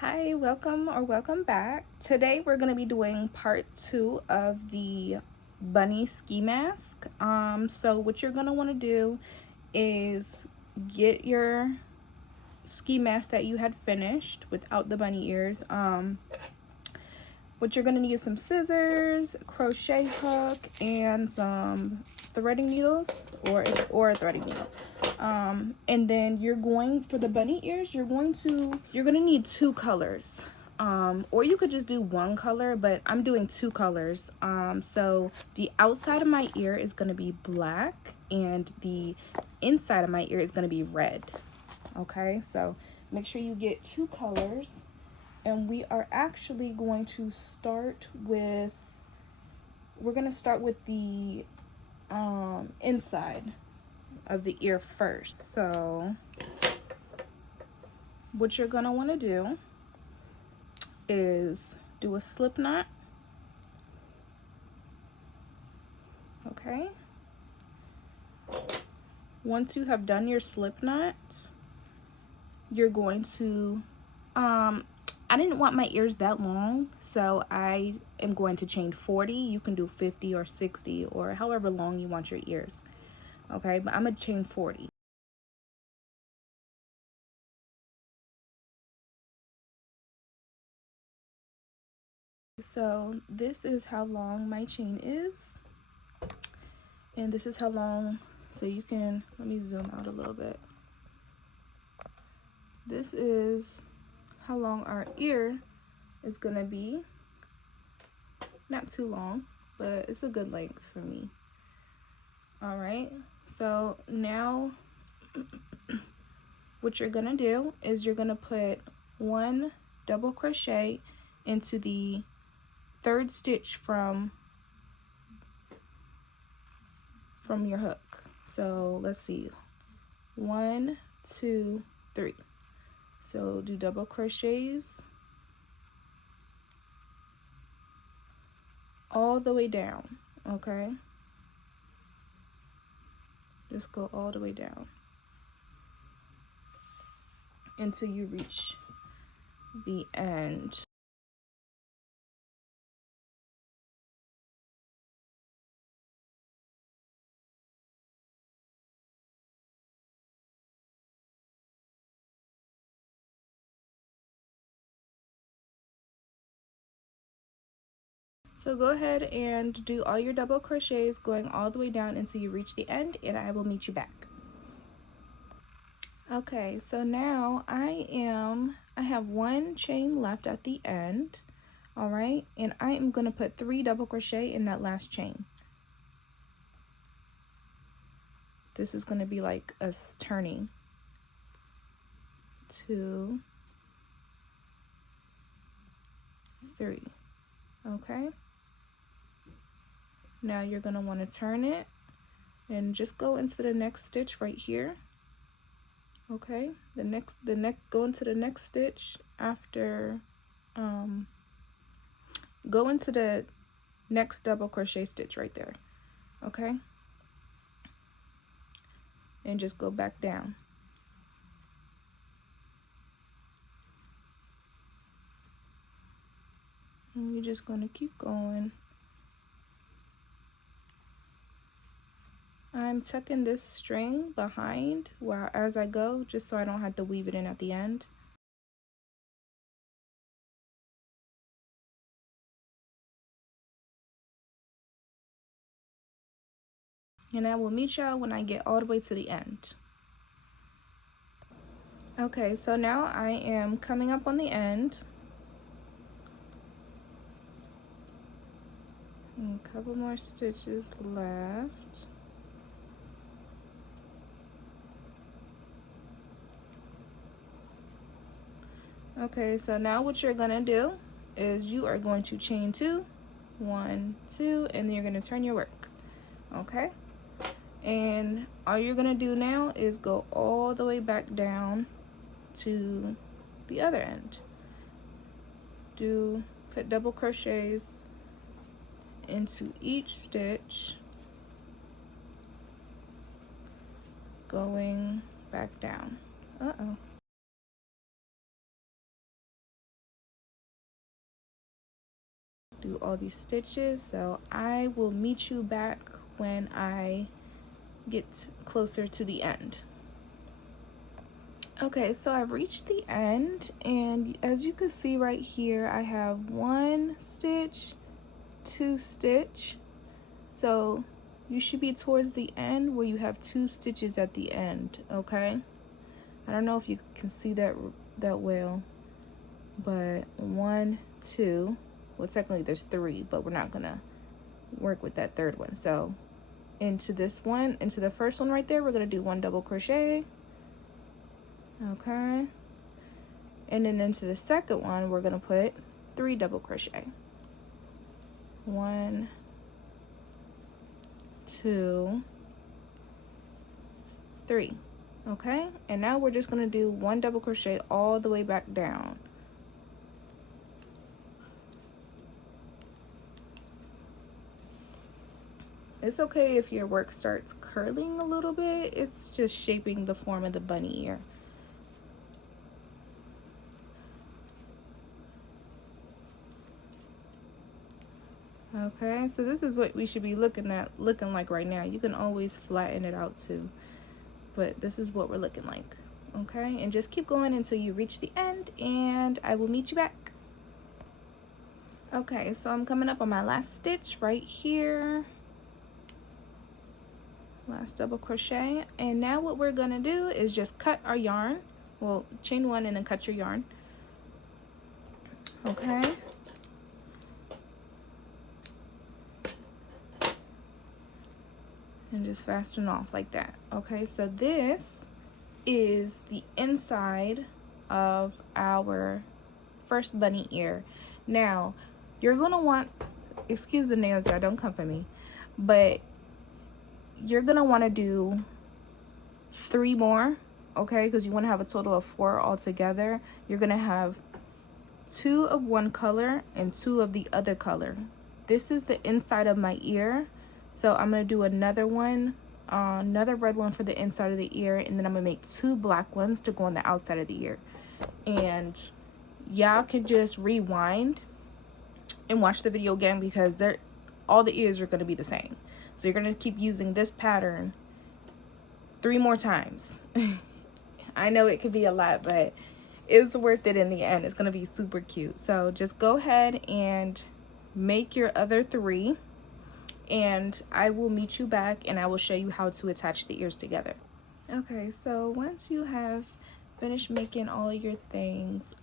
Hi, welcome or welcome back. Today we're going to be doing part 2 of the bunny ski mask. So what you're going to want to do is get your ski mask that you had finished without the bunny ears. What you're going to need is some scissors, crochet hook, and some threading needles or a threading needle. And then you're going, for the bunny ears, you're going to need two colors. Or you could just do one color, but I'm doing two colors. So the outside of my ear is going to be black and the inside of my ear is going to be red. Okay, so make sure you get two colors. And we are actually going to start with, the inside of the ear first. So what you're gonna want to do is do a slip knot. Okay, once you have done your slip knot, you're going to I didn't want my ears that long, so I am going to chain 40. You can do 50 or 60 or however long you want your ears. Okay, but I'm gonna chain 40. So this is how long my chain is, and this is how long, so you can, let me zoom out a little bit. This is how long our ear is gonna be. Not too long, but it's a good length for me. All right, so now what you're gonna do is you're gonna put one double crochet into the third stitch from your hook. So let's see, 1, 2, 3. So do double crochets all the way down. Okay, just go all the way down until you reach the end. So go ahead and do all your double crochets going all the way down until you reach the end, and I will meet you back. Okay, so now I have one chain left at the end. All right, and I am going to put 3 double crochet in that last chain. This is going to be like us turning. 2, 3. Okay, now you're going to want to turn it and just go into the next stitch right here. Okay, go into the next stitch after, go into the next double crochet stitch right there. Okay, and just go back down. And you're just going to keep going. I'm tucking this string behind as I go, just so I don't have to weave it in at the end. And I will meet y'all when I get all the way to the end. Okay, so now I am coming up on the end. And a couple more stitches left. Okay, so now what you're gonna do is you are going to chain 2, 1, 2, and then you're gonna turn your work. Okay, and all you're gonna do now is go all the way back down to the other end. Put double crochets into each stitch, going back down. do all these stitches, so I will meet you back when I get closer to the end. Okay, so I've reached the end, and as you can see right here, I have 1 stitch, 2 stitch. So you should be towards the end where you have 2 stitches at the end, okay? I don't know if you can see that well, but 1, 2, well, technically there's 3, but we're not gonna work with that 3rd one. So into this one, into the first one right there, we're gonna do 1 double crochet, okay? And then into the second one, we're gonna put 3 double crochet. 1, 2, 3. Okay, and now we're just going to do 1 double crochet all the way back down. It's okay if your work starts curling a little bit. It's just shaping the form of the bunny ear. Okay, so this is what we should be looking like right now. You can always flatten it out too, but this is what we're looking like. Okay, and just keep going until you reach the end, and I will meet you back. Okay, so I'm coming up on my last stitch right here, last double crochet, and now what we're gonna do is just cut our yarn. Well, chain 1 and then cut your yarn. Okay, and just fasten off like that. Okay, so this is the inside of our first bunny ear. Now you're gonna want, excuse the nails, y'all, don't come for me, but you're gonna want to do 3 more, okay, because you want to have a total of 4 altogether. You're gonna have 2 of one color and 2 of the other color. This is the inside of my ear, so I'm gonna do another one, another red one for the inside of the ear, and then I'm gonna make 2 black ones to go on the outside of the ear. And y'all can just rewind and watch the video again, because all the ears are gonna be the same. So you're gonna keep using this pattern 3 more times. I know it could be a lot, but it's worth it in the end. It's gonna be super cute. So just go ahead and make your other 3, and I will meet you back and I will show you how to attach the ears together. Okay, so once you have finished making all your things,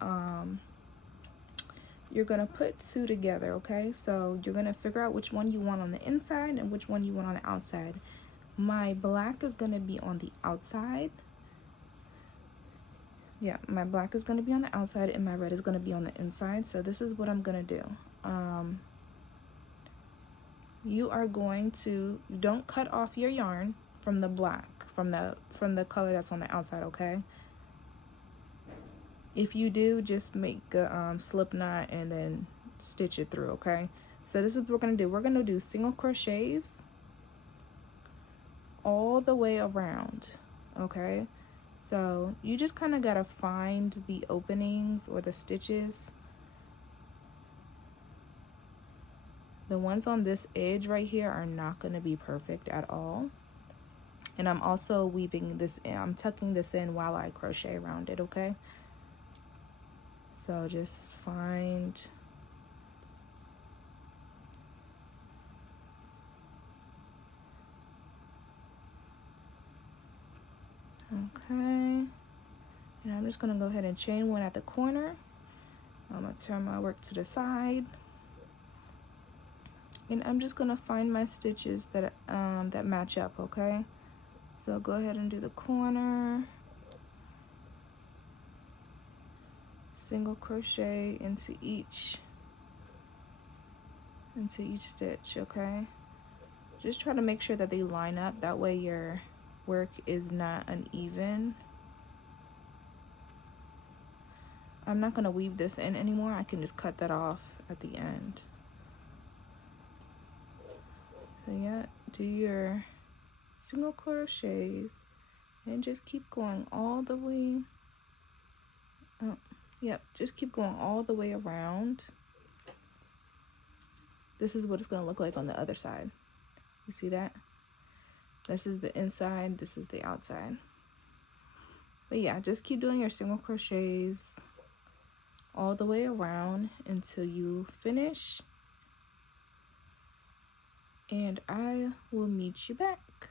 you're gonna put 2 together, okay? So you're gonna figure out which one you want on the inside and which one you want on the outside. My black is gonna be on the outside. Yeah, my black is gonna be on the outside and my red is gonna be on the inside. So this is what I'm gonna do. You are going to, don't cut off your yarn from the black, from the color that's on the outside, okay? If you do, just make a slip knot and then stitch it through, okay? So this is what we're gonna do. We're gonna do single crochets all the way around, okay? So you just kind of gotta find the openings or the stitches. The ones on this edge right here are not gonna be perfect at all. And I'm also weaving this in, I'm tucking this in while I crochet around it, okay? So just find okay, and I'm just gonna go ahead and chain 1 at the corner. I'm gonna turn my work to the side, and I'm just gonna find my stitches that that match up, okay? So go ahead and do the corner, single crochet into each stitch, okay? Just try to make sure that they line up, that way your work is not uneven. I'm not gonna weave this in anymore. I can just cut that off at the end. So yeah, do your single crochets and just keep going all the way. Yep, just keep going all the way around. this is what it's going to look like on the other side. You see that? This is the inside, this is the outside. But yeah, just keep doing your single crochets all the way around until you finish. And I will meet you back.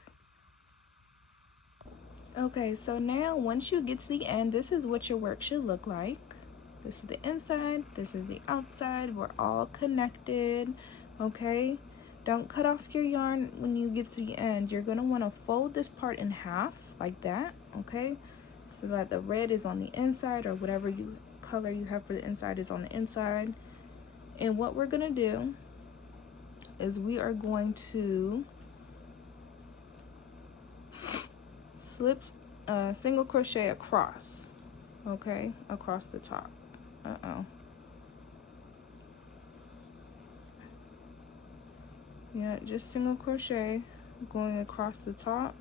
Okay, so now once you get to the end, this is what your work should look like. This is the inside, this is the outside. We're all connected, okay? Don't cut off your yarn when you get to the end. You're gonna wanna fold this part in half like that, okay? So that the red is on the inside, or whatever color you have for the inside is on the inside. And what we're gonna do is we are going to slip single crochet across, okay, across the top. Yeah, just single crochet going across the top.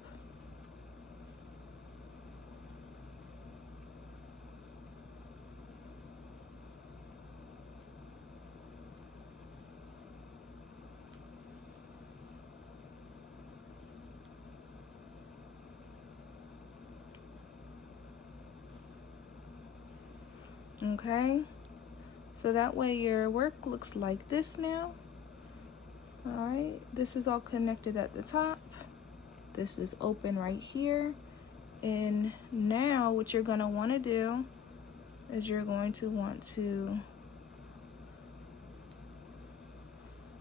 Okay, so that way your work looks like this now. All right, this is all connected at the top. This is open right here. And now what you're gonna wanna do is you're going to want to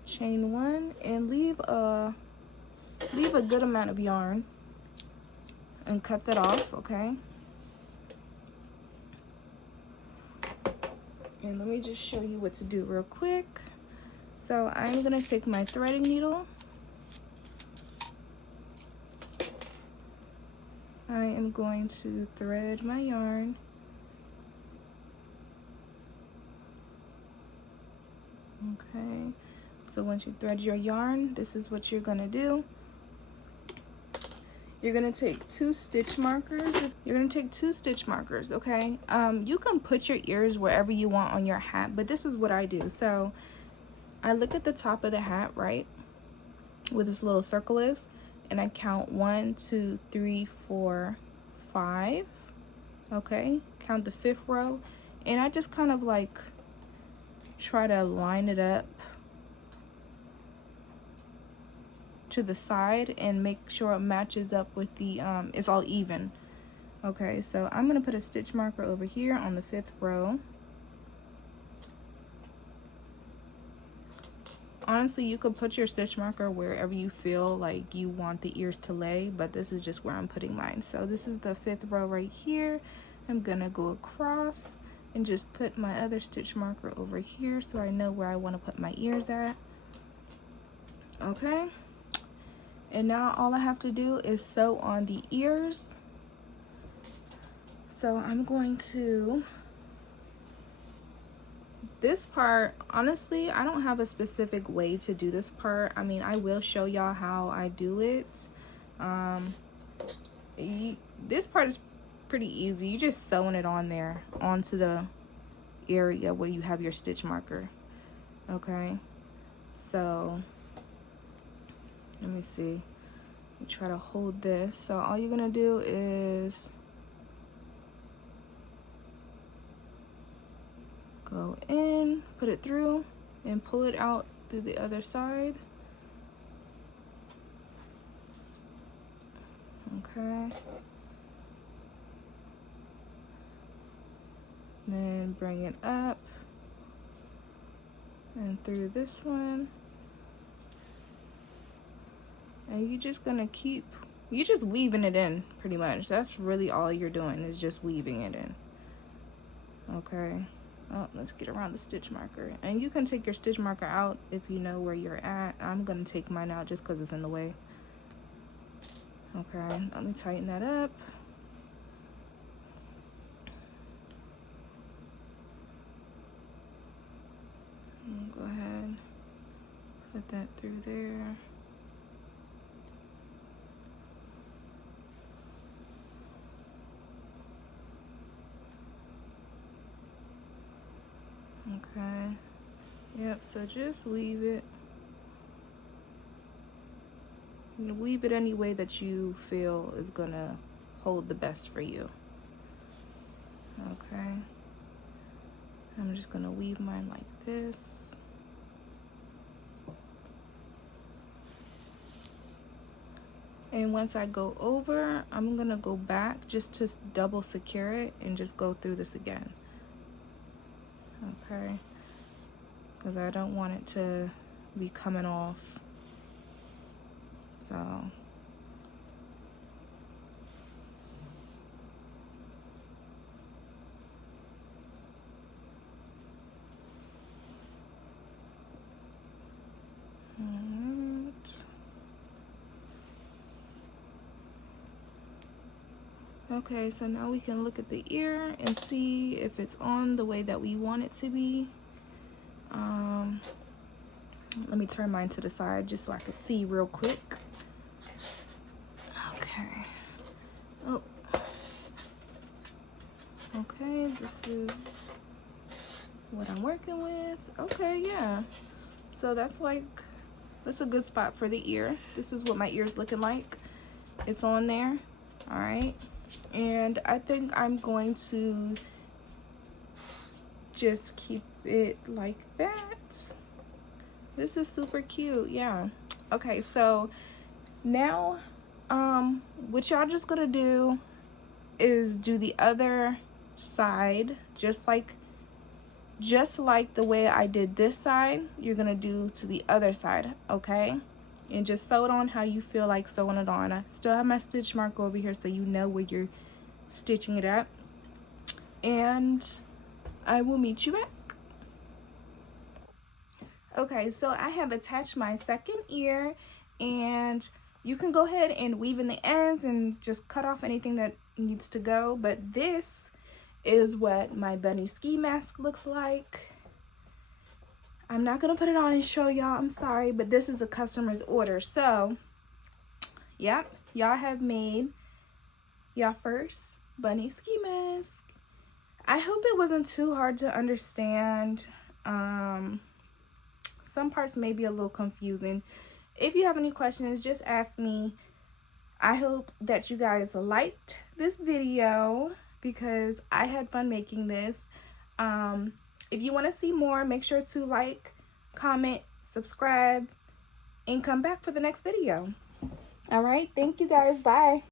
chain one and leave a good amount of yarn and cut that off, okay? And let me just show you what to do real quick. So I'm gonna take my threading needle. I am going to thread my yarn. Okay, so once you thread your yarn, this is what you're gonna do. You're gonna take two stitch markers. Okay? You can put your ears wherever you want on your hat, but this is what I do. So I look at the top of the hat, right, where this little circle is, and I count 1, 2, 3, 4, 5. Okay, count the 5th row, and I just kind of like try to line it up to the side and make sure it matches up with the it's all even. Okay, so I'm gonna put a stitch marker over here on the 5th row. Honestly, you could put your stitch marker wherever you feel like you want the ears to lay, but this is just where I'm putting mine. So this is the 5th row right here. I'm gonna go across and just put my other stitch marker over here so I know where I want to put my ears at. Okay, and now all I have to do is sew on the ears. So I'm going to, this part, honestly, I don't have a specific way to do this part. I mean, I will show y'all how I do it. This part is pretty easy. You just sewing it on there onto the area where you have your stitch marker. Okay, so let me see. You try to hold this. So all you're gonna do is go in, put it through, and pull it out through the other side. Okay. Then bring it up and through this one. And you're just gonna you're just weaving it in pretty much. That's really all you're doing, is just weaving it in. Okay. Oh, let's get around the stitch marker. And you can take your stitch marker out if you know where you're at. I'm gonna take mine out just because it's in the way. Okay, let me tighten that up. Go ahead, put that through there. Okay, yep, so just weave it weave it any way that you feel is gonna hold the best for you. Okay, I'm just gonna weave mine like this. And once I go over, I'm gonna go back just to double secure it and just go through this again. Okay, because I don't want it to be coming off. So okay, so now we can look at the ear and see if it's on the way that we want it to be. Let me turn mine to the side just so I can see real quick. Okay. Oh. Okay, this is what I'm working with. Okay, yeah. So that's a good spot for the ear. This is what my ear's looking like. It's on there. All right. And I think I'm going to just keep it like that. This is super cute. Yeah. Okay, so now what y'all just gonna do is do the other side just like the way I did this side. You're gonna do to the other side, okay? And just sew it on how you feel like sewing it on. I still have my stitch mark over here so you know where you're stitching it up. And I will meet you back. Okay, so I have attached my second ear, and you can go ahead and weave in the ends and just cut off anything that needs to go. But this is what my bunny ski mask looks like. I'm not gonna put it on and show y'all, I'm sorry, but this is a customer's order. So yep, y'all have made y'all first bunny ski mask. I hope it wasn't too hard to understand. Some parts may be a little confusing. If you have any questions, just ask me. I hope that you guys liked this video because I had fun making this. If you want to see more, make sure to like, comment, subscribe, and come back for the next video. All right, thank you guys. Bye.